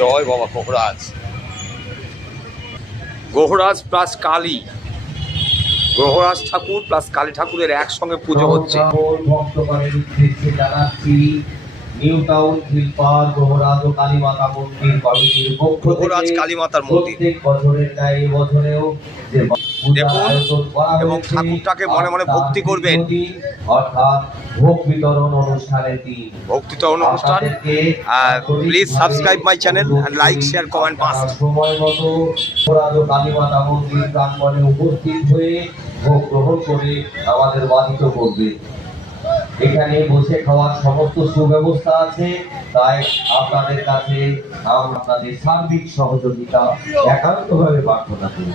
জয় বাবা গোহরাজ। গোহরাজ প্লাস কালী, গোহরাজ ঠাকুর প্লাস কালী ঠাকুরের একসঙ্গে পুজো হচ্ছে। ভক্তগণের উদ্দেশ্যে জানাচ্ছি নিউ টাউন খিলপার গোহরাজ ও কালী মাতা মন্দির কমিটির পক্ষ থেকে গোহরাজ কালী মাতার মন্দির প্রত্যেক বছরের ন্যায় বছরেও যে দেখুন এবং ঠাকুরটাকে মনে মনে ভক্তি করবেন। অর্থাৎ ভোগ বিতরণ অনুষ্ঠানের দিন ভক্তি বিতরণ অনুষ্ঠান। Please subscribe my channel and like share comment must. সময় মতো গোহরাজ ও কালী মাতা মন্দির প্রাঙ্গণে উপস্থিত হয়ে ভোগ গ্রহণ করে আমাদের বাধিত করবে। এখানে বসে খাওয়ার সমস্ত সুব্যবস্থা আছে, তাই আপনাদের কাছে আপনাদের সার্বিক সহযোগিতা একান্তভাবে প্রার্থনা করি।